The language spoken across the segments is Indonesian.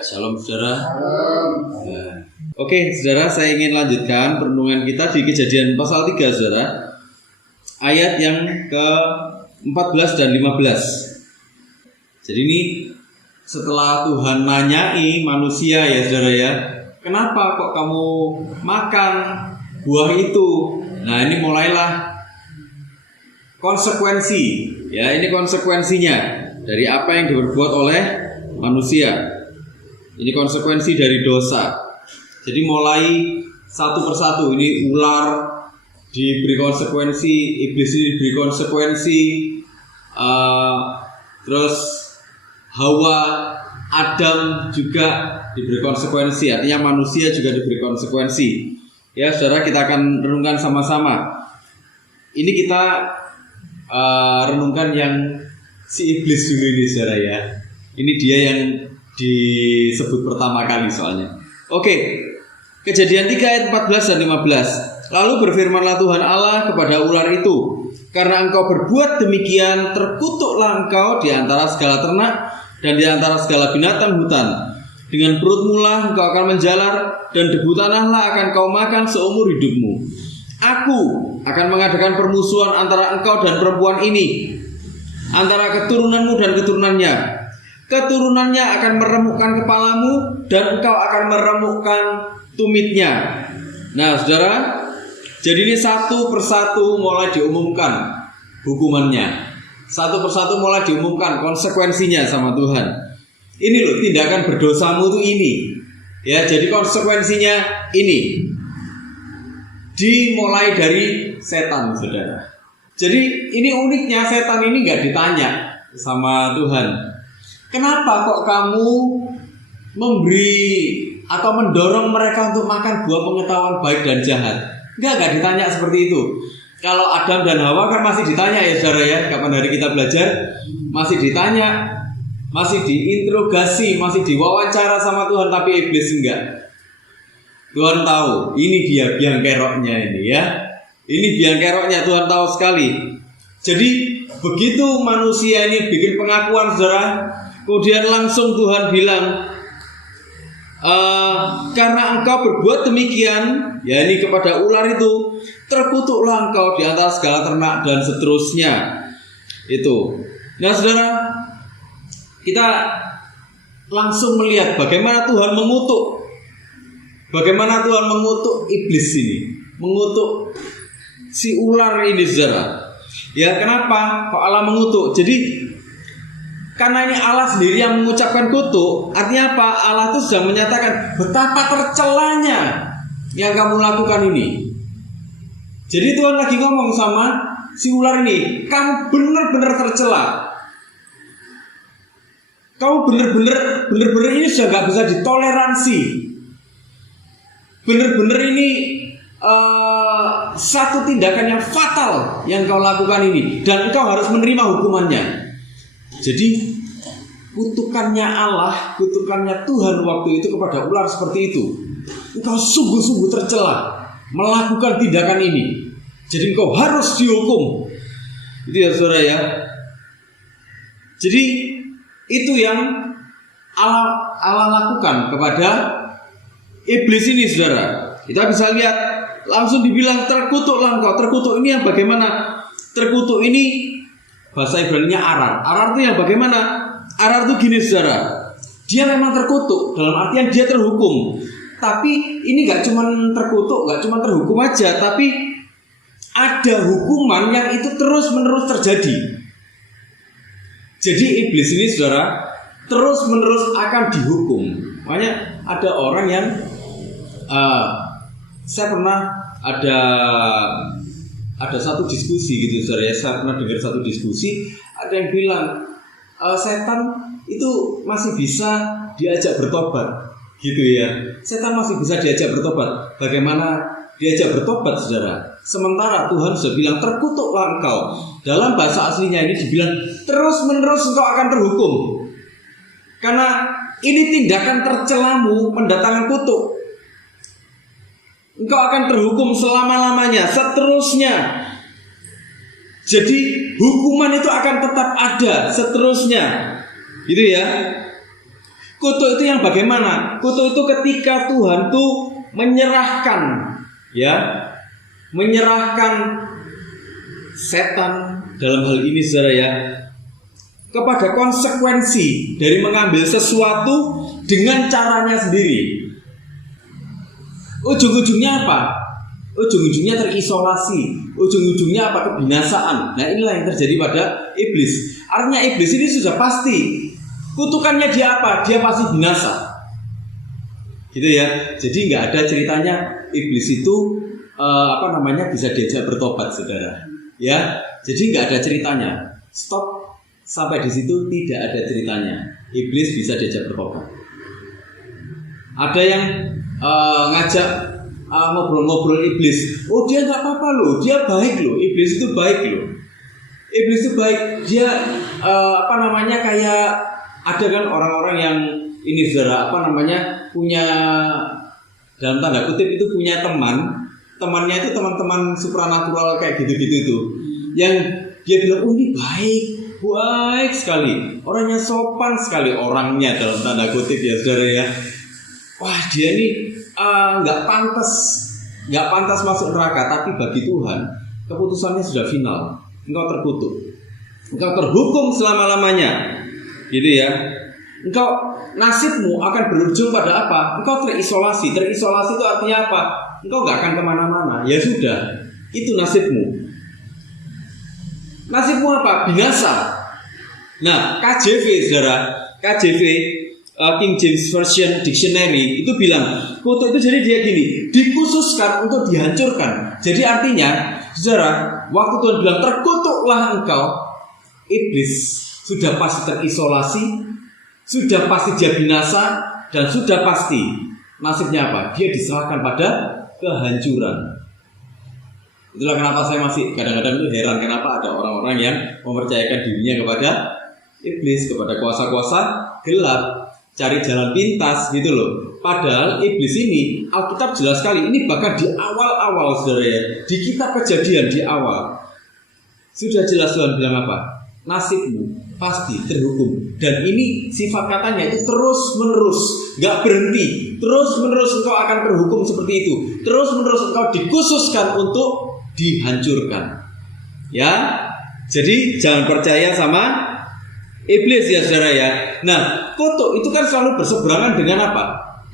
Shalom saudara. Oke saudara, saya ingin lanjutkan perenungan kita di Kejadian pasal 3 saudara, ayat yang ke-14 dan 15. Jadi ini setelah Tuhan nanyai manusia ya saudara ya, kenapa kok kamu makan buah itu? Nah ini mulailah konsekuensi ya, ini konsekuensinya dari apa yang diperbuat oleh manusia. Ini konsekuensi dari dosa. Jadi mulai satu persatu, ini ular diberi konsekuensi, iblis ini diberi konsekuensi, terus Hawa, Adam juga diberi konsekuensi. Artinya manusia juga diberi konsekuensi. Ya saudara, kita akan renungkan sama-sama. Ini kita renungkan yang si iblis dulu ini saudara ya. Ini dia yang disebut pertama kali soalnya. Oke, Kejadian 3 ayat 14 dan 15. Lalu berfirmanlah Tuhan Allah kepada ular itu, karena engkau berbuat demikian, terkutuklah engkau di antara segala ternak dan di antara segala binatang hutan. Dengan perutmu lah engkau akan menjalar, dan debu tanahlah akan kau makan seumur hidupmu. Aku akan mengadakan permusuhan antara engkau dan perempuan ini, antara keturunanmu dan keturunannya. Keturunannya akan meremukkan kepalamu, dan engkau akan meremukkan tumitnya. Nah saudara, jadi ini satu persatu mulai diumumkan hukumannya. Satu persatu mulai diumumkan konsekuensinya sama Tuhan. Ini loh tindakan berdosamu itu ini. Ya, jadi konsekuensinya ini. Dimulai dari setan saudara. Jadi ini uniknya, setan ini gak ditanya sama Tuhan, kenapa kok kamu memberi atau mendorong mereka untuk makan buah pengetahuan baik dan jahat? Enggak ditanya seperti itu. Kalau Adam dan Hawa kan masih ditanya ya saudara ya, kapan hari kita belajar masih ditanya, masih diinterogasi, masih diwawancara sama Tuhan, tapi iblis enggak. Tuhan tahu, ini dia biang keroknya ini ya. Ini biang keroknya, Tuhan tahu sekali. Jadi begitu manusia ini bikin pengakuan saudara, kemudian langsung Tuhan bilang, karena engkau berbuat demikian, ya ini kepada ular itu, terkutuklah engkau di antara segala ternak dan seterusnya. Itu. Nah saudara, kita langsung melihat bagaimana Tuhan mengutuk, bagaimana Tuhan mengutuk iblis ini, mengutuk si ular ini saudara. Ya kenapa kok Allah mengutuk? Jadi karena ini Allah sendiri yang mengucapkan kutuk, artinya apa? Allah itu sedang menyatakan betapa tercelanya yang kamu lakukan ini. Jadi Tuhan lagi ngomong sama si ular ini, kamu benar-benar tercela. Kamu benar-benar ini sudah gak bisa ditoleransi. Benar-benar ini satu tindakan yang fatal yang kau lakukan ini, dan engkau harus menerima hukumannya. Jadi kutukannya Allah, kutukannya Tuhan waktu itu kepada ular seperti itu. Engkau sungguh-sungguh tercela melakukan tindakan ini, jadi engkau harus dihukum. Itu ya saudara ya. Jadi itu yang Allah lakukan kepada iblis ini saudara. Kita bisa lihat langsung dibilang terkutuklah engkau. Terkutuk ini yang bagaimana? Terkutuk ini bahasa Ibrani-nya arar. Arar itu yang bagaimana? Arar itu gini saudara, dia memang terkutuk dalam artian dia terhukum. Tapi ini gak cuma terkutuk, gak cuma terhukum aja, tapi ada hukuman yang itu terus menerus terjadi. Jadi iblis ini saudara terus menerus akan dihukum. Makanya ada orang yang saya pernah ada satu diskusi gitu saudara ya, saya pernah dengar satu diskusi, ada yang bilang setan itu masih bisa diajak bertobat gitu ya. Setan masih bisa diajak bertobat. Bagaimana diajak bertobat saudara? Sementara Tuhan sudah bilang terkutuklah engkau. Dalam bahasa aslinya ini dibilang terus menerus engkau akan terhukum, karena ini tindakan tercelamu mendatangkan kutuk. Engkau akan terhukum selama-lamanya, seterusnya. Jadi hukuman itu akan tetap ada seterusnya. Gitu ya. Kutuk itu yang bagaimana? Kutuk itu ketika Tuhan tuh menyerahkan, ya, menyerahkan setan dalam hal ini, saudara ya, kepada konsekuensi dari mengambil sesuatu dengan caranya sendiri. Ujung-ujungnya apa? Ujung-ujungnya terisolasi. Ujung-ujungnya apa? Kebinasaan. Nah, inilah yang terjadi pada iblis. Artinya iblis ini sudah pasti kutukannya dia apa? Dia pasti binasa. Gitu ya. Jadi nggak ada ceritanya iblis itu bisa diajak bertobat, saudara. Ya. Jadi nggak ada ceritanya. Stop, sampai di situ tidak ada ceritanya. Iblis bisa diajak bertobat. Ada yang ngajak ngobrol-ngobrol iblis. Oh, dia nggak apa-apa loh, dia baik loh. Iblis itu baik loh. Iblis itu baik. Dia kayak ada kan orang-orang yang ini, saudara, punya, dalam tanda kutip itu punya temannya itu teman-teman supranatural kayak gitu-gitu itu, yang dia bilang, oh ini baik sekali, orangnya sopan sekali, orangnya dalam tanda kutip ya, saudara ya. Wah, dia ini nggak pantas masuk neraka, tapi bagi Tuhan keputusannya sudah final. Engkau terkutuk, engkau terhukum selama-lamanya, gitu ya. Engkau, nasibmu akan berujung pada apa? Engkau terisolasi. Terisolasi itu artinya apa? Engkau nggak akan kemana-mana. Ya sudah, itu nasibmu. Nasibmu apa? Binasa. Nah, KJV, saudara, KJV King James Version Dictionary itu bilang kutuk itu jadi dia gini, dikhususkan untuk dihancurkan. Jadi artinya, saudara, waktu Tuhan bilang terkutuklah engkau, iblis sudah pasti terisolasi, sudah pasti dia binasa, dan sudah pasti nasibnya apa? Dia diserahkan pada kehancuran. Itulah kenapa saya masih kadang-kadang itu heran kenapa ada orang-orang yang mempercayakan dirinya kepada iblis, kepada kuasa-kuasa gelap, cari jalan pintas gitu loh. Padahal iblis ini, Alkitab jelas sekali, ini bahkan di awal-awal, saudara ya, di kitab Kejadian di awal sudah jelas Tuhan bilang apa? Nasibmu pasti terhukum. Dan ini sifat katanya itu terus menerus, gak berhenti. Terus menerus engkau akan terhukum seperti itu. Terus menerus engkau dikhususkan untuk dihancurkan. Ya, jadi jangan percaya sama iblis ya, saudara ya. Nah, kutuk itu kan selalu berseberangan dengan apa?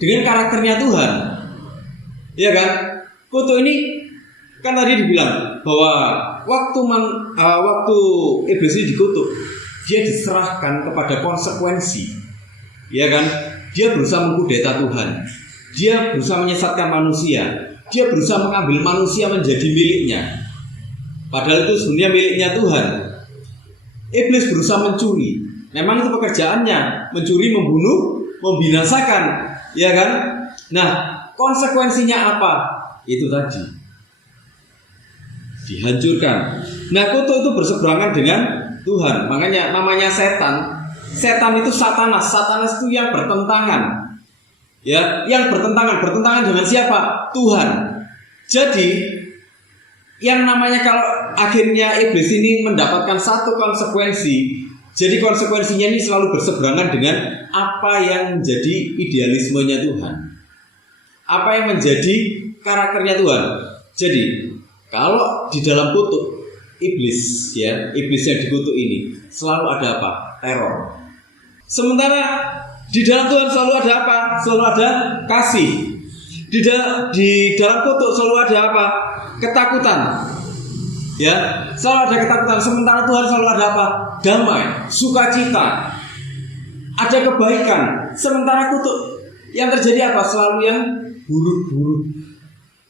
Dengan karakternya Tuhan. Ya kan? Kutuk ini kan tadi dibilang bahwa waktu iblis ini dikutuk, dia diserahkan kepada konsekuensi. Ya kan? Dia berusaha mengkudeta Tuhan. Dia berusaha menyesatkan manusia. Dia berusaha mengambil manusia menjadi miliknya. Padahal itu sebenarnya miliknya Tuhan. Iblis berusaha mencuri. Memang itu pekerjaannya, mencuri, membunuh, membinasakan, ya kan? Nah, konsekuensinya apa? Itu tadi, dihancurkan. Nah, kutuk itu berseberangan dengan Tuhan. Makanya namanya setan. Setan itu Satanas. Satanas itu yang bertentangan. Ya, yang bertentangan dengan siapa? Tuhan. Jadi, yang namanya kalau akhirnya iblis ini mendapatkan satu konsekuensi, jadi konsekuensinya ini selalu berseberangan dengan apa yang menjadi idealismenya Tuhan, apa yang menjadi karakternya Tuhan. Jadi kalau di dalam kutuk iblis, ya, iblis yang dikutuk ini selalu ada apa? Teror. Sementara di dalam Tuhan selalu ada apa? Selalu ada kasih. Di dalam kutuk selalu ada apa? Ketakutan. Ya, selalu ada ketakutan. Sementara Tuhan selalu ada apa? Damai, sukacita, ada kebaikan. Sementara kutuk yang terjadi apa? Selalu yang buruk-buruk.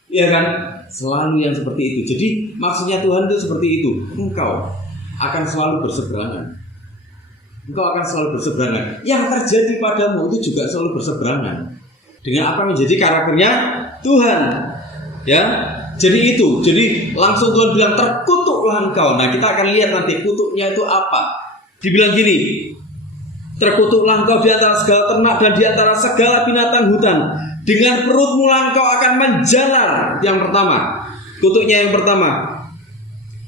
Ya kan? Selalu yang seperti itu. Jadi maksudnya Tuhan itu seperti itu. Engkau akan selalu berseberangan. Engkau akan selalu berseberangan. Yang terjadi padamu itu juga selalu berseberangan dengan apa menjadi karakternya Tuhan. Ya. Jadi itu, jadi langsung Tuhan bilang terkutuklah engkau. Nah, kita akan lihat nanti kutuknya itu apa. Dibilang gini, terkutuklah engkau di antara segala ternak dan di antara segala binatang hutan. Dengan perutmu engkau akan menjalar. Yang pertama, kutuknya yang pertama.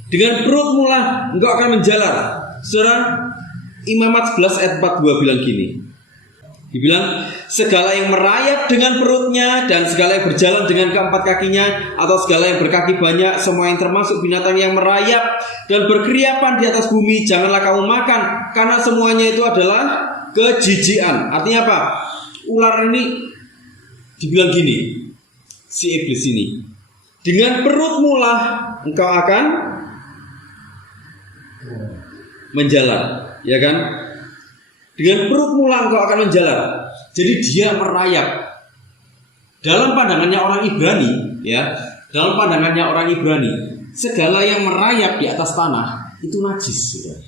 Dengan perutmu engkau akan menjalar. Saudara, Imamat 11 ayat 42 bilang gini. Dibilang segala yang merayap dengan perutnya dan segala yang berjalan dengan keempat kakinya atau segala yang berkaki banyak, semua yang termasuk binatang yang merayap dan berkeriapan di atas bumi, janganlah kamu makan, karena semuanya itu adalah kejijikan. Artinya apa? Ular ini dibilang gini, si iblis ini, dengan perutmu lah engkau akan menjalar, ya kan? Dengan perutmu lah engkau akan menjalar. Jadi dia merayap. Dalam pandangannya orang Ibrani, ya, dalam pandangannya orang Ibrani, segala yang merayap di atas tanah itu najis, saudara.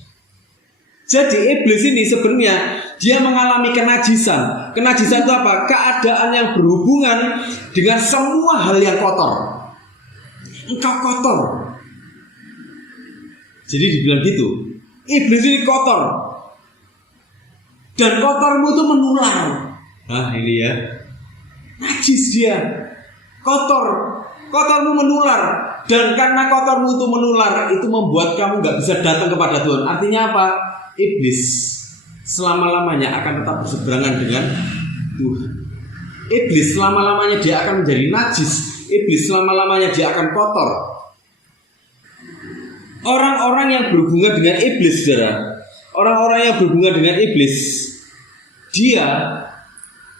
Jadi iblis ini sebenarnya dia mengalami kenajisan. Kenajisan itu apa? Keadaan yang berhubungan dengan semua hal yang kotor. Engkau kotor. Jadi dibilang gitu, iblis ini kotor. Dan kotormu itu menular. Nah ini ya, najis dia, kotor, kotormu menular. Dan karena kotormu itu menular, itu membuat kamu gak bisa datang kepada Tuhan. Artinya apa? Iblis selama-lamanya akan tetap berseberangan dengan Tuhan. Iblis selama-lamanya dia akan menjadi najis. Iblis selama-lamanya dia akan kotor. Orang-orang yang berhubungan dengan iblis, saudara, orang-orang yang berhubungan dengan iblis, dia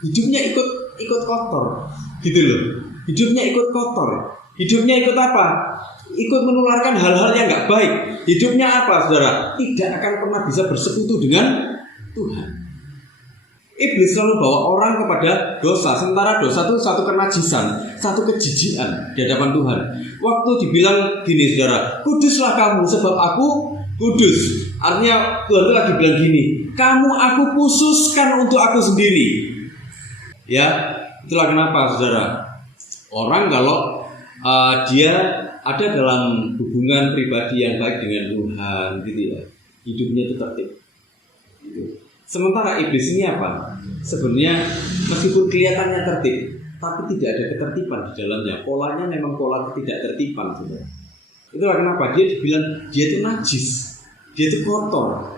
hidupnya ikut kotor, gitu loh. Hidupnya ikut kotor. Hidupnya ikut apa? Ikut menularkan hal-hal yang nggak baik. Hidupnya apa, saudara? Tidak akan pernah bisa bersekutu dengan Tuhan. Iblis selalu bawa orang kepada dosa, sementara dosa itu satu kenajisan, satu kejijikan di hadapan Tuhan. Waktu dibilang gini, saudara, kuduslah kamu sebab aku kudus. Artinya Tuhan itu lagi bilang gini, kamu aku khususkan untuk aku sendiri. Ya, itulah kenapa, saudara, orang kalau dia ada dalam hubungan pribadi yang baik dengan Tuhan, gitu ya, hidupnya itu tertib. Sementara iblis ini apa? Sebenarnya meskipun kelihatannya tertib, tapi tidak ada ketertiban di dalamnya. Polanya memang pola ketidaktertiban, saudara. Itulah kenapa dia dibilang dia itu najis, dia itu kotor.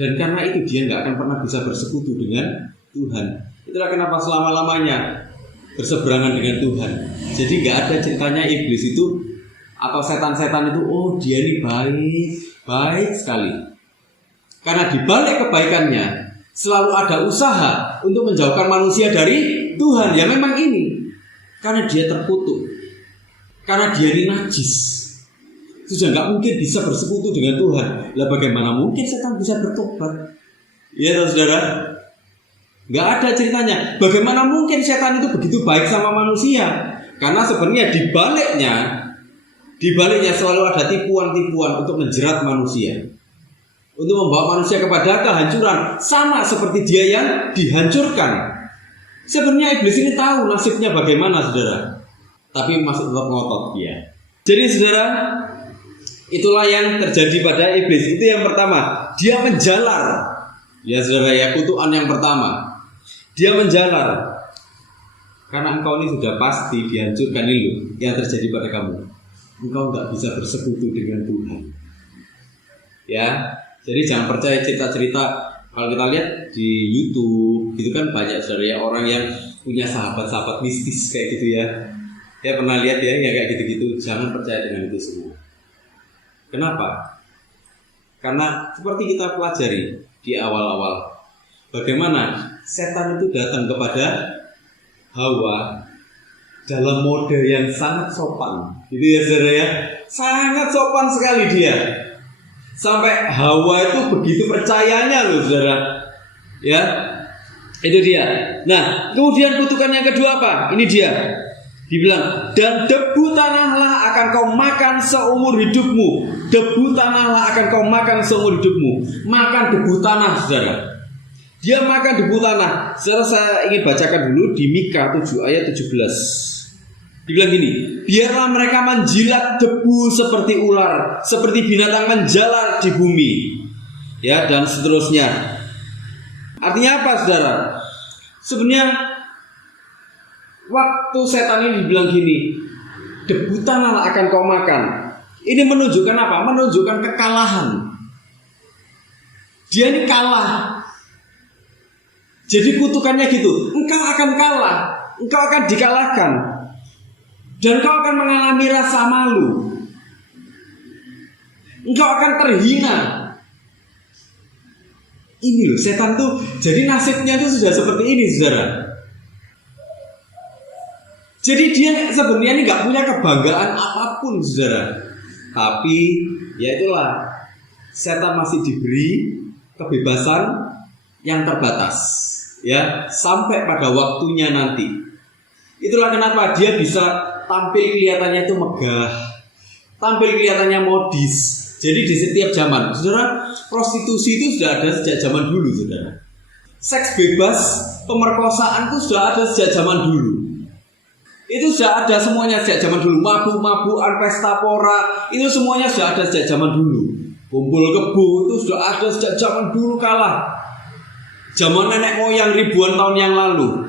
Dan karena itu dia nggak akan pernah bisa bersekutu dengan Tuhan. Itulah kenapa selama-lamanya berseberangan dengan Tuhan. Jadi nggak ada ceritanya iblis itu atau setan-setan itu, oh dia ini baik sekali. Karena di balik kebaikannya selalu ada usaha untuk menjauhkan manusia dari Tuhan. Ya memang ini, karena dia terkutuk, karena dia ini najis, sudah nggak mungkin bisa bersekutu dengan Tuhan. Lah bagaimana mungkin setan bisa bertobat? Ya saudara, nggak ada ceritanya. Bagaimana mungkin setan itu begitu baik sama manusia? Karena sebenarnya di baliknya selalu ada tipuan-tipuan untuk menjerat manusia, untuk membawa manusia kepada kehancuran, sama seperti dia yang dihancurkan. Sebenarnya iblis ini tahu nasibnya bagaimana, saudara, tapi masih tetap ngotot dia. Jadi saudara, itulah yang terjadi pada iblis. Itu yang pertama, dia menjalar. Ya saudara ya, kutukan yang pertama, dia menjalar. Karena engkau ini sudah pasti dihancurkan itu yang terjadi pada kamu. Engkau nggak bisa bersekutu dengan Tuhan. Ya, jadi jangan percaya cerita-cerita. Kalau kita lihat di YouTube, gitu kan banyak saudara ya, orang yang punya sahabat-sahabat mistis kayak gitu ya. Saya pernah lihat ya, yang kayak gitu-gitu. Jangan percaya dengan itu semua. Kenapa? Karena seperti kita pelajari di awal-awal, bagaimana setan itu datang kepada Hawa dalam mode yang sangat sopan, gitu ya saudara ya, sangat sopan sekali dia. Sampai Hawa itu begitu percayanya loh saudara. Ya, itu dia. Nah, kemudian kutukan yang kedua apa? Ini dia. Dibilang, dan debu tanahlah akan kau makan seumur hidupmu. Debu tanahlah akan kau makan seumur hidupmu. Makan debu tanah, saudara. Dia makan debu tanah. Saudara, saya ingin bacakan dulu di Mika 7 ayat 17. Dibilang gini, biarlah mereka menjilat debu seperti ular, seperti binatang menjalar di bumi. Ya, dan seterusnya. Artinya apa, saudara? Sebenarnya waktu setan ini dibilang gini, debu tanah akan kau makan, ini menunjukkan apa? Menunjukkan kekalahan. Dia ini kalah. Jadi kutukannya gitu, engkau akan kalah, engkau akan dikalahkan, dan engkau akan mengalami rasa malu, engkau akan terhina. Ini loh, setan tuh, jadi nasibnya tuh sudah seperti ini, saudara. Jadi dia sebenarnya ini nggak punya kebanggaan apapun, saudara. Tapi ya itulah, setan masih diberi kebebasan yang terbatas, ya, sampai pada waktunya nanti. Itulah kenapa dia bisa tampil kelihatannya itu megah, tampil kelihatannya modis. Jadi di setiap zaman, saudara, prostitusi itu sudah ada sejak zaman dulu, saudara. Seks bebas, pemerkosaan itu sudah ada sejak zaman dulu. Itu sudah ada semuanya sejak zaman dulu. Mabuk-mabukan, pesta pora, itu semuanya sudah ada sejak zaman dulu. Kumpul kebo itu sudah ada sejak zaman dulu kala. Zaman nenek moyang ribuan tahun yang lalu.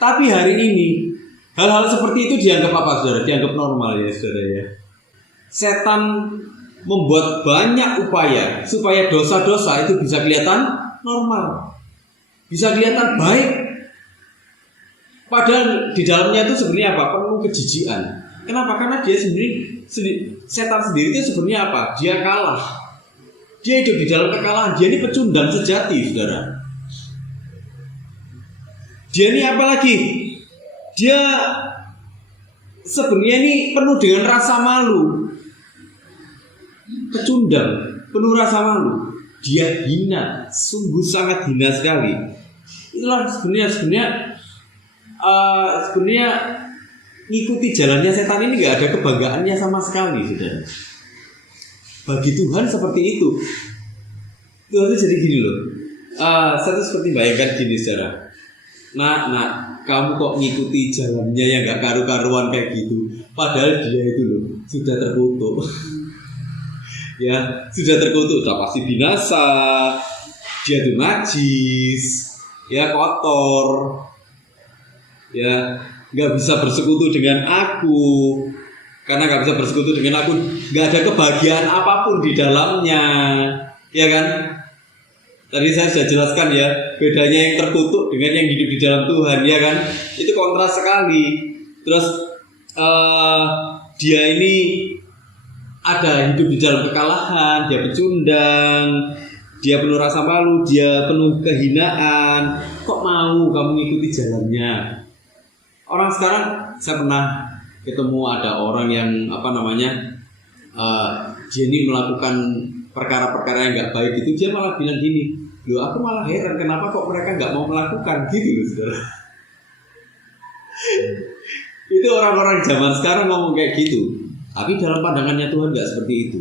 Tapi hari ini hal-hal seperti itu dianggap apa, saudara? Dianggap normal, ya, saudara, ya. Setan membuat banyak upaya supaya dosa-dosa itu bisa kelihatan normal, bisa kelihatan baik. Padahal di dalamnya itu sebenarnya apa? Penuh kejijikan. Kenapa? Karena dia setan sendiri itu sebenarnya apa? Dia kalah. Dia hidup di dalam kekalahan. Dia ini pecundang sejati, saudara. Dia ini apa lagi? Dia sebenarnya ini penuh dengan rasa malu. Pecundang, penuh rasa malu. Dia hina, sungguh sangat hina sekali. Itulah sebenarnya ngikuti jalannya setan ini gak ada kebanggaannya sama sekali, saudara. Bagi Tuhan seperti itu. Tuhan itu jadi gini loh. Saya tuh seperti bayangkan gini, saudara. Nah, kamu kok ngikuti jalannya yang gak karu-karuan kayak gitu. Padahal dia itu loh sudah terkutuk. Ya, sudah terkutuk, sudah pasti binasa. Dia tuh najis, ya, kotor, ya, nggak bisa bersekutu dengan aku. Karena nggak bisa bersekutu dengan aku, nggak ada kebahagiaan apapun di dalamnya, ya kan? Tadi saya sudah jelaskan ya, bedanya yang terkutuk dengan yang hidup di dalam Tuhan, ya kan? Itu kontras sekali. Terus dia ini ada hidup di dalam kekalahan, dia pecundang, dia penuh rasa malu, dia penuh kehinaan. Kok mau kamu ngikuti jalannya? Orang sekarang, saya pernah ketemu ada orang yang dia ini melakukan perkara-perkara yang nggak baik itu, dia malah bilang gini, loh, aku malah heran kenapa kok mereka nggak mau melakukan gitu loh, saudara. Itu orang-orang zaman sekarang ngomong kayak gitu. Tapi dalam pandangannya Tuhan nggak seperti itu.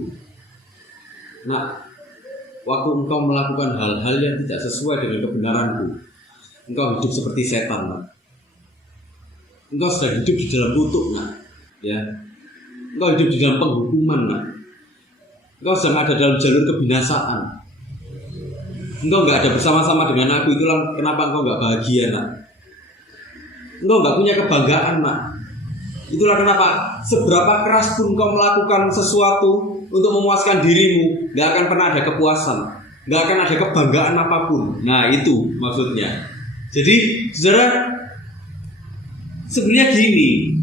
Nah, waktu engkau melakukan hal-hal yang tidak sesuai dengan kebenaranku, engkau hidup seperti setan, nah. Engkau sedang hidup di dalam kutuk, nah, ya. Engkau hidup di dalam penghukuman, nah. Engkau sedang ada dalam jalur kebinasaan. Engkau nggak ada bersama-sama dengan aku, itulah kenapa engkau nggak bahagia, nah. Engkau nggak punya kebanggaan, nah. Itulah kenapa seberapa keras pun kau melakukan sesuatu untuk memuaskan dirimu, gak akan pernah ada kepuasan, gak akan ada kebanggaan apapun. Nah, itu maksudnya. Jadi, saudara, sebenarnya gini,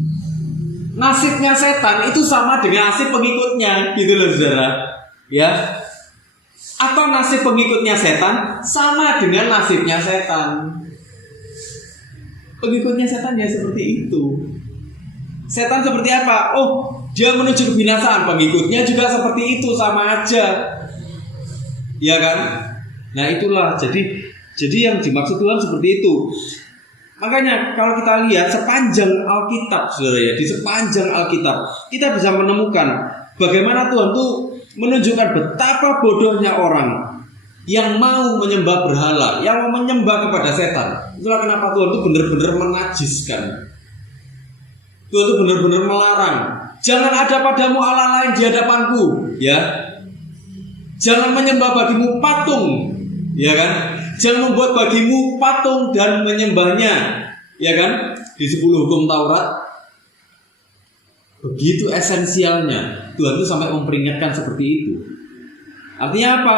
nasibnya setan itu sama dengan nasib pengikutnya, gitu loh, saudara. Ya, atau nasib pengikutnya setan sama dengan nasibnya setan. Pengikutnya setan ya seperti itu. Setan seperti apa? Oh, dia menuju kebinasaan. Pengikutnya juga seperti itu, sama aja. Ya kan? Nah, itulah. Jadi yang dimaksud Tuhan seperti itu. Makanya kalau kita lihat sepanjang Alkitab, saudara, ya, di sepanjang Alkitab kita bisa menemukan bagaimana Tuhan tuh menunjukkan betapa bodohnya orang yang mau menyembah berhala, yang mau menyembah kepada setan. Itulah kenapa Tuhan tuh benar-benar menajiskan. Tuhan itu benar-benar melarang. Jangan ada padamu Allah lain di hadapanku, ya. Jangan menyembah bagimu patung, ya kan? Jangan membuat bagimu patung dan menyembahnya, ya kan? Di 10 hukum Taurat. Begitu esensialnya. Tuhan itu sampai memperingatkan seperti itu. Artinya apa?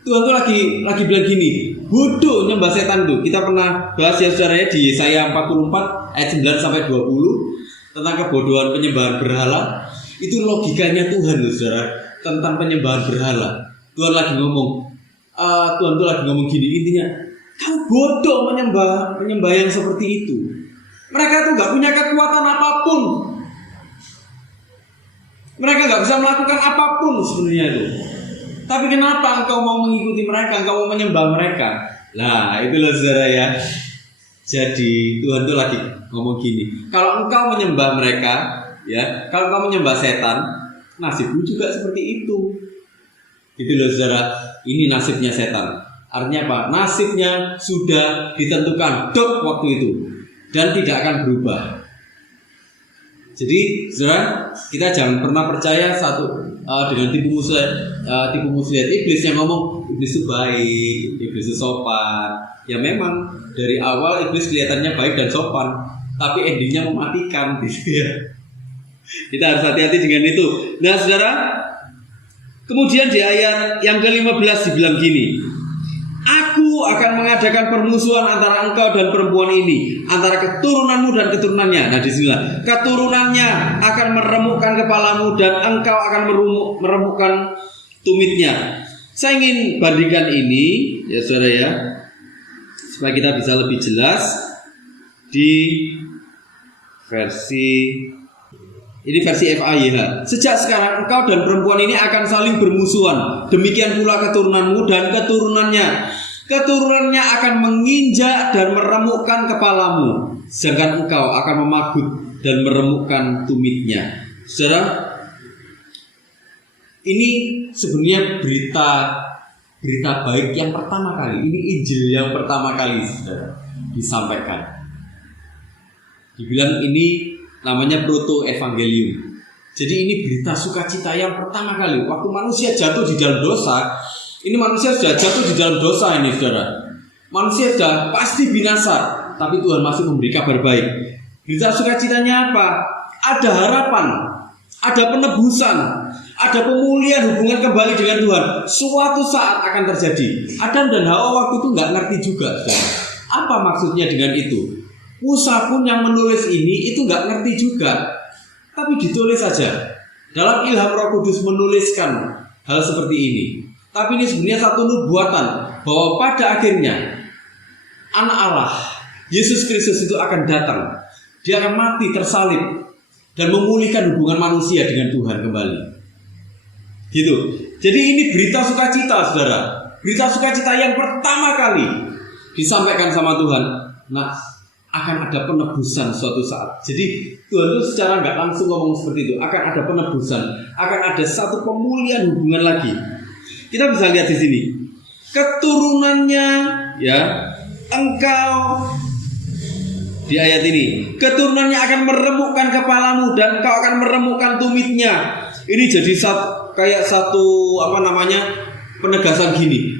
Tuhan tuh lagi bilang gini, bodoh nyembah setan tuh. Kita pernah bahas ya saudara ya di Yesaya 44 ayat 9 sampai 20 tentang kebodohan penyembahan berhala. Itu logikanya Tuhan loh saudara, tentang penyembahan berhala. Tuhan lagi ngomong, Tuhan tuh lagi ngomong gini, intinya kamu bodoh menyembah yang seperti itu. Mereka tuh gak punya kekuatan apapun. Mereka gak bisa melakukan apapun sebenarnya itu. Tapi kenapa engkau mau mengikuti mereka, engkau mau menyembah mereka? Nah itulah saudara ya. Jadi Tuhan tuh lagi ngomong gini, kalau engkau menyembah mereka, ya, kalau engkau menyembah setan, nasibmu juga seperti itu. Gitu loh saudara, ini nasibnya setan. Artinya apa? Nasibnya sudah ditentukan dok waktu itu dan tidak akan berubah. Jadi saudara, kita jangan pernah percaya dengan tipu muslihat iblis yang ngomong iblis itu baik, iblis itu sopan. Ya memang dari awal iblis kelihatannya baik dan sopan, tapi endingnya mematikan gitu ya. Kita harus hati-hati dengan itu. Nah saudara, kemudian di ayat yang ke-15 dibilang gini, Aku akan mengadakan permusuhan antara engkau dan perempuan ini, antara keturunanmu dan keturunannya. Nah disinilah, keturunannya akan meremukkan kepalamu dan engkau akan meremukkan tumitnya. Saya ingin bandingkan ini ya saudara ya, supaya kita bisa lebih jelas di versi FAYH. Sejak sekarang engkau dan perempuan ini akan saling bermusuhan. Demikian pula keturunanmu dan keturunannya. Keturunannya akan menginjak dan meremukkan kepalamu, sedangkan engkau akan memagut dan meremukkan tumitnya. Saudara, ini sebenarnya berita baik yang pertama kali. Ini Injil yang pertama kali saudara disampaikan. Dibilang ini namanya proto evangelium. Jadi ini berita sukacita yang pertama kali. Waktu manusia jatuh di dalam dosa, ini manusia sudah jatuh di dalam dosa ini saudara. Manusia sudah pasti binasa, tapi Tuhan masih memberi kabar baik. Berita sukacitanya apa? Ada harapan, ada penebusan, ada pemulihan hubungan kembali dengan Tuhan. Suatu saat akan terjadi. Adam dan Hawa waktu itu nggak ngerti juga saudara. Apa maksudnya dengan itu? Musa pun yang menulis ini itu nggak ngerti juga, tapi ditulis saja. Dalam ilham Roh Kudus menuliskan hal seperti ini. Tapi ini sebenarnya satu nubuatan bahwa pada akhirnya Anak Allah Yesus Kristus itu akan datang. Dia akan mati tersalib dan memulihkan hubungan manusia dengan Tuhan kembali. Gitu. Jadi ini berita sukacita saudara. Berita sukacita yang pertama kali disampaikan sama Tuhan. Nah, akan ada penebusan suatu saat. Jadi Tuhan itu secara nggak langsung ngomong seperti itu. Akan ada penebusan, akan ada satu pemulihan hubungan lagi. Kita bisa lihat di sini. Keturunannya, ya, engkau di ayat ini. Keturunannya akan meremukkan kepalamu dan engkau akan meremukkan tumitnya. Ini jadi kayak satu penegasan gini.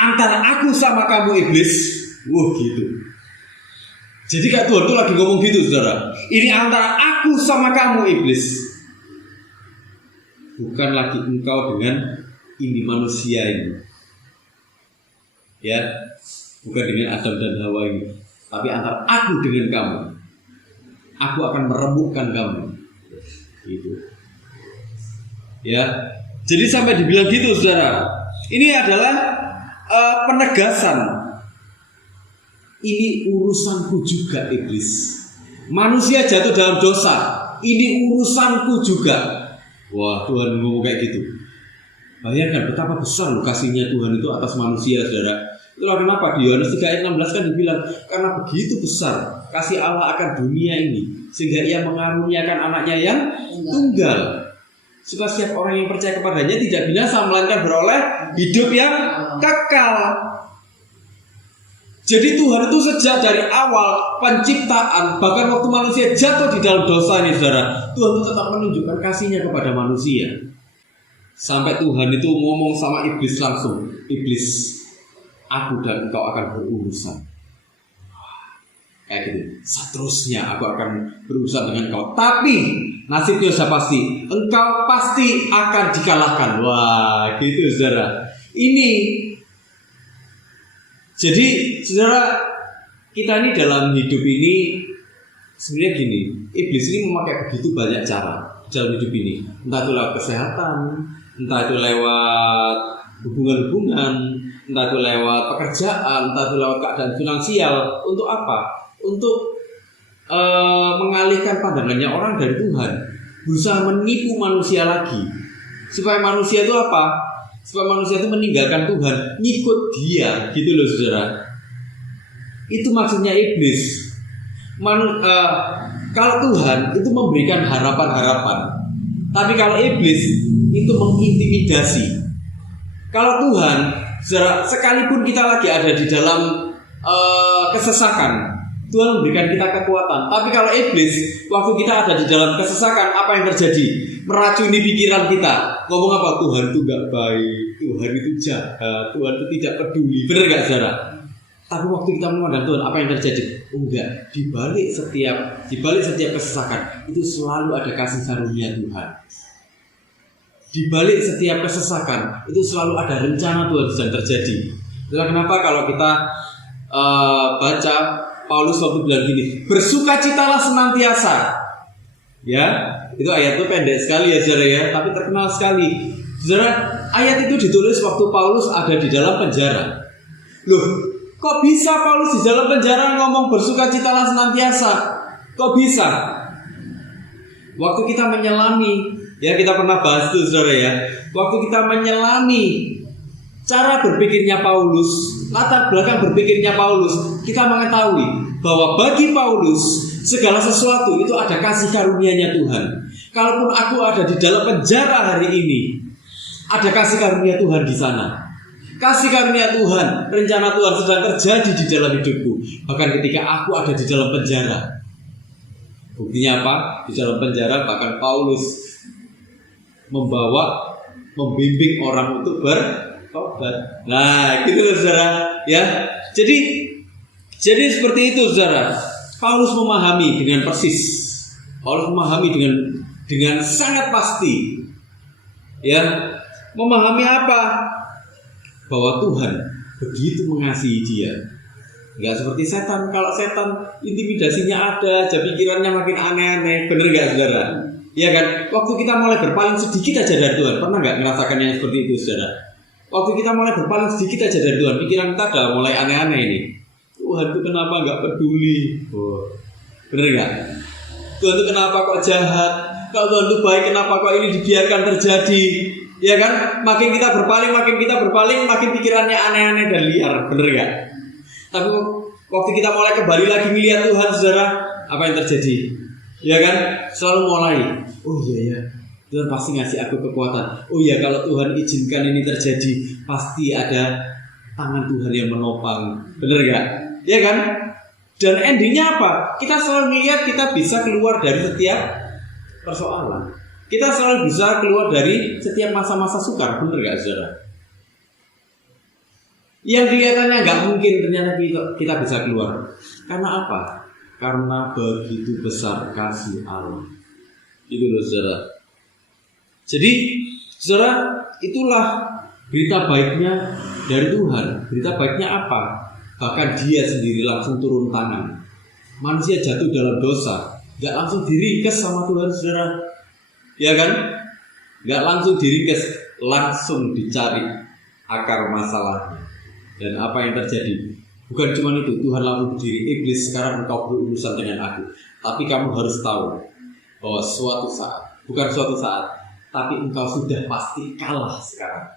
Antara aku sama kamu iblis, gitu. Jadi kayak Tuhan tuh lagi ngomong gitu saudara. Ini antara aku sama kamu iblis. Bukan lagi engkau dengan ini manusia ini. Ya, bukan dengan Adam dan Hawa ini. Tapi antara aku dengan kamu. Aku akan meremukkan kamu. Gitu. Ya. Jadi sampai dibilang gitu saudara. Ini adalah penegasan. Ini urusanku juga iblis. Manusia jatuh dalam dosa. Ini urusanku juga. Wah, Tuhan ngomong kayak gitu. Bayangkan betapa besar kasihnya Tuhan itu atas manusia saudara. Itulah kenapa di Yohanes 3 ayat 16 kan dibilang, karena begitu besar kasih Allah akan dunia ini, sehingga ia mengaruniakan anaknya yang tunggal, supaya setiap orang yang percaya kepadanya tidak binasa, melainkan beroleh hidup yang kekal. Jadi Tuhan itu sejak dari awal penciptaan, bahkan waktu manusia jatuh di dalam dosa ini saudara, Tuhan itu tetap menunjukkan kasihnya kepada manusia. Sampai Tuhan itu ngomong sama iblis langsung, iblis, aku dan engkau akan berurusan. Kayak gitu. Seterusnya aku akan berurusan dengan engkau. Tapi nasibnya sudah pasti, engkau pasti akan dikalahkan. Wah, gitu saudara. Ini. Jadi saudara, kita ini dalam hidup ini sebenarnya gini, iblis ini memakai begitu banyak cara dalam hidup ini. Entah itu lewat kesehatan, entah itu lewat hubungan-hubungan, entah itu lewat pekerjaan, entah itu lewat keadaan finansial. Untuk apa? Untuk mengalihkan pandangannya orang dari Tuhan, berusaha menipu manusia lagi, supaya manusia itu apa? Supaya manusia itu meninggalkan Tuhan, ngikut dia, gitu loh saudara. Itu maksudnya iblis. Kalau Tuhan itu memberikan harapan-harapan, tapi kalau iblis itu mengintimidasi. Kalau Tuhan, saudara, sekalipun kita lagi ada di dalam kesesakan, Tuhan memberikan kita kekuatan. Tapi kalau iblis, waktu kita ada di dalam kesesakan, apa yang terjadi? Meracuni pikiran kita. Ngomong apa? Tuhan itu gak baik, Tuhan itu jahat, Tuhan itu tidak peduli. Benar gak saudara? Tapi waktu kita memandang Tuhan, apa yang terjadi? Enggak. Di balik setiap kesesakan itu selalu ada kasih karunia Tuhan. Di balik setiap kesesakan itu selalu ada rencana Tuhan sedang terjadi. Itulah kenapa kalau kita baca Paulus waktu bilang gini, bersukacitalah senantiasa. Ya, itu ayat itu pendek sekali ya saudara ya, tapi terkenal sekali. Saudara, ayat itu ditulis waktu Paulus ada di dalam penjara. Loh, kok bisa Paulus di dalam penjara ngomong bersukacitalah senantiasa? Kok bisa? Waktu kita menyelami, ya kita pernah bahas itu saudara ya. Waktu kita menyelami cara berpikirnya Paulus, latar belakang berpikirnya Paulus, kita mengetahui bahwa bagi Paulus segala sesuatu itu ada kasih karunia-Nya Tuhan. Kalaupun aku ada di dalam penjara hari ini, ada kasih karunia Tuhan di sana. Kasih karunia Tuhan, rencana Tuhan sedang terjadi di dalam hidupku. Bahkan ketika aku ada di dalam penjara. Buktinya apa? Di dalam penjara bahkan Paulus membimbing orang untuk bertobat. Nah, gitu loh saudara, ya. Jadi seperti itu saudara. Paulus memahami dengan persis. Paulus memahami dengan sangat pasti. Ya, memahami apa? Bahwa Tuhan begitu mengasihi dia. Enggak seperti setan. Kalau setan intimidasinya ada, aja pikirannya makin aneh-aneh. Bener enggak saudara? Iya kan? Waktu kita mulai berpaling sedikit aja dari Tuhan, pernah enggak merasakan yang seperti itu saudara? Waktu kita mulai berpaling sedikit aja dari Tuhan, pikiran kita udah mulai aneh-aneh ini. Tuhan itu kenapa enggak peduli? Oh, bener enggak? Tuhan itu kenapa kok jahat? Kalau Tuhan itu baik, kenapa kok ini dibiarkan terjadi? Ya kan? Makin kita berpaling, makin pikirannya aneh-aneh dan liar. Bener enggak? Tapi waktu kita mulai kembali lagi melihat Tuhan saudara, apa yang terjadi? Ya kan? Selalu mulai, oh iya ya, Tuhan pasti ngasih aku kekuatan. Oh iya, kalau Tuhan izinkan ini terjadi, pasti ada tangan Tuhan yang menopang. Bener gak? Ya kan? Dan endingnya apa? Kita selalu melihat kita bisa keluar dari setiap persoalan. Kita selalu bisa keluar dari setiap masa-masa sukar. Bener gak saudara? Yang kelihatannya gak mungkin, ternyata kita bisa keluar. Karena apa? Karena begitu besar kasih Allah. Itu loh saudara. Jadi saudara, itulah berita baiknya dari Tuhan. Berita baiknya apa? Bahkan dia sendiri langsung turun tangan. Manusia jatuh dalam dosa, gak langsung diringkes sama Tuhan saudara. Ya kan? Gak langsung diringkes, langsung dicari akar masalahnya. Dan apa yang terjadi? Bukan cuma itu, Tuhan langsung berdiri, iblis sekarang engkau berurusan dengan aku. Tapi kamu harus tahu bahwa suatu saat, bukan suatu saat, tapi engkau sudah pasti kalah sekarang.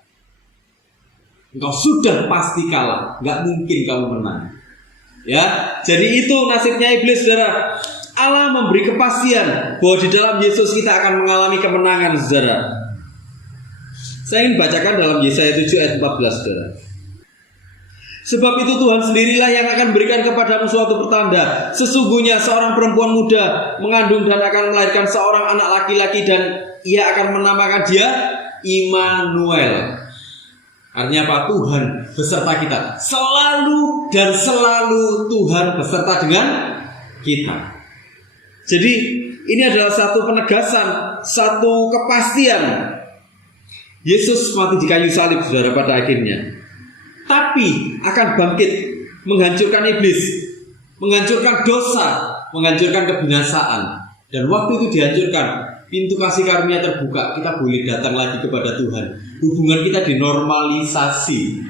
Engkau sudah pasti kalah, gak mungkin kamu menang. Ya, jadi itu nasibnya iblis saudara. Allah memberi kepastian bahwa di dalam Yesus kita akan mengalami kemenangan saudara. Saya ingin bacakan dalam Yesaya 7 ayat 14 saudara. Sebab itu Tuhan sendirilah yang akan berikan kepadamu suatu pertanda. Sesungguhnya seorang perempuan muda mengandung dan akan melahirkan seorang anak laki-laki, dan ia akan menamakan dia Immanuel. Artinya apa? Tuhan beserta kita. Selalu dan selalu Tuhan beserta dengan kita. Jadi ini adalah satu penegasan, satu kepastian Yesus mati di kayu salib, saudara, pada akhirnya. Tapi akan bangkit menghancurkan iblis, menghancurkan dosa, menghancurkan kebinasaan. Dan waktu itu dihancurkan, pintu kasih karunia terbuka, kita boleh datang lagi kepada Tuhan. Hubungan kita dinormalisasi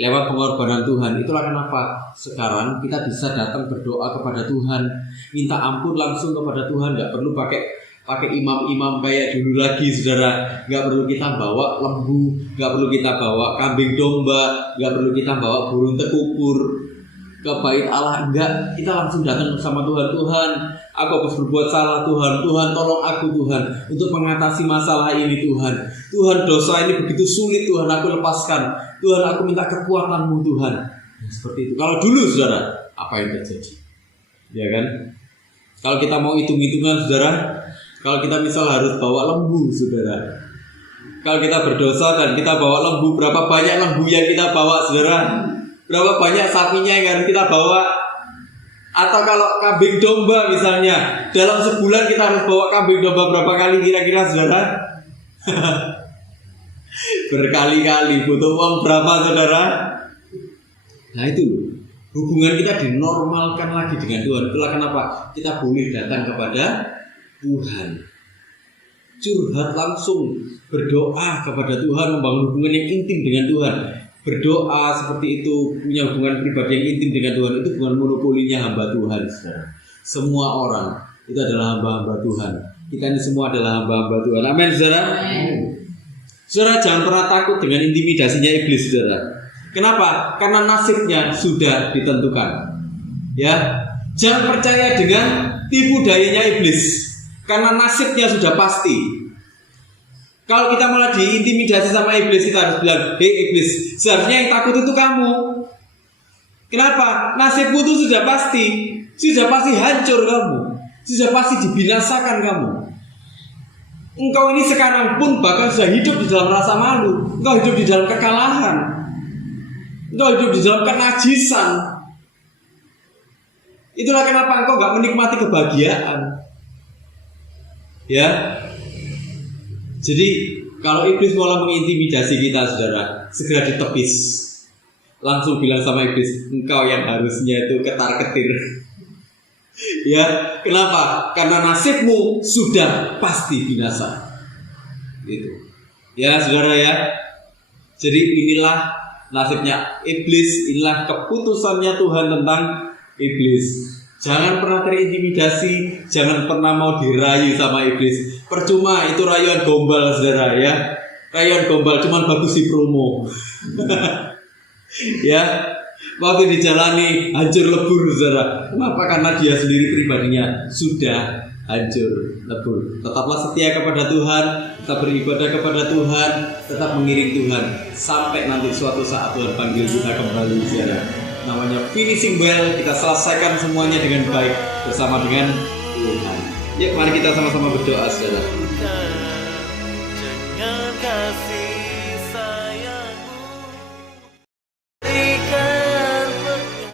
lewat pengorbanan Tuhan. Itulah kenapa sekarang kita bisa datang berdoa kepada Tuhan, minta ampun langsung kepada Tuhan. Gak perlu pakai imam-imam kayak dulu lagi, saudara. Gak perlu kita bawa lembu, gak perlu kita bawa kambing domba, gak perlu kita bawa burung tekupur ke bait Allah. Enggak, kita langsung datang bersama Tuhan. Tuhan, aku habis berbuat salah, Tuhan. Tuhan, tolong aku, Tuhan, untuk mengatasi masalah ini, Tuhan. Tuhan, dosa ini begitu sulit, Tuhan, aku lepaskan. Tuhan, aku minta kekuatan-Mu, Tuhan. Seperti itu. Kalau dulu, saudara, apa yang terjadi? Ya kan? Kalau kita mau hitung-hitungan, saudara, kalau kita misal harus bawa lembu, saudara, kalau kita berdosa dan kita bawa lembu, berapa banyak lembu yang kita bawa, saudara? Berapa banyak sapinya yang harus kita bawa? Atau kalau kambing domba misalnya, dalam sebulan kita harus bawa kambing domba berapa kali kira-kira, saudara? Berkali-kali. Butuh uang berapa, saudara? Nah itu, hubungan kita dinormalkan lagi dengan Tuhan. Itulah kenapa kita boleh datang kepada Tuhan, curhat langsung, berdoa kepada Tuhan, membangun hubungan yang intim dengan Tuhan. Berdoa seperti itu, punya hubungan pribadi yang intim dengan Tuhan, itu bukan monopolinya hamba Tuhan, saudara. Semua orang itu adalah hamba-hamba Tuhan. Kita ini semua adalah hamba-hamba Tuhan. Amin, saudara. Saudara, jangan pernah takut dengan intimidasinya iblis, saudara. Kenapa? Karena nasibnya sudah ditentukan. Ya, jangan percaya dengan tipu dayanya iblis, karena nasibnya sudah pasti. Kalau kita malah diintimidasi sama iblis, kita harus bilang, hei iblis, seharusnya yang takut itu kamu. Kenapa? Nasibmu itu sudah pasti hancur kamu, sudah pasti dibinasakan kamu. Engkau ini sekarang pun bahkan sudah hidup di dalam rasa malu, engkau hidup di dalam kekalahan, engkau hidup di dalam kenajisan. Itulah kenapa engkau gak menikmati kebahagiaan. Ya. Jadi kalau iblis malah mengintimidasi kita, saudara, segera ditepis. Langsung bilang sama iblis, engkau yang harusnya itu ketar-ketir. Ya, kenapa? Karena nasibmu sudah pasti binasa. Gitu. Ya, saudara ya. Jadi inilah nasibnya iblis, inilah keputusannya Tuhan tentang iblis. Jangan pernah terintimidasi, jangan pernah mau dirayu sama iblis. Percuma, itu rayuan gombal, saudara ya. Rayuan gombal cuman bagus di promo. Ya, waktu dijalani hancur lebur, saudara. Kenapa? Karena dia sendiri pribadinya sudah hancur lebur. Tetaplah setia kepada Tuhan, tetap beribadah kepada Tuhan, tetap mengiring Tuhan sampai nanti suatu saat Tuhan panggil kita kembali, saudara. Namanya finishing well, kita selesaikan semuanya dengan baik bersama dengan Tuhan. Yuk, mari kita sama-sama berdoa, saudara. Jangan kasih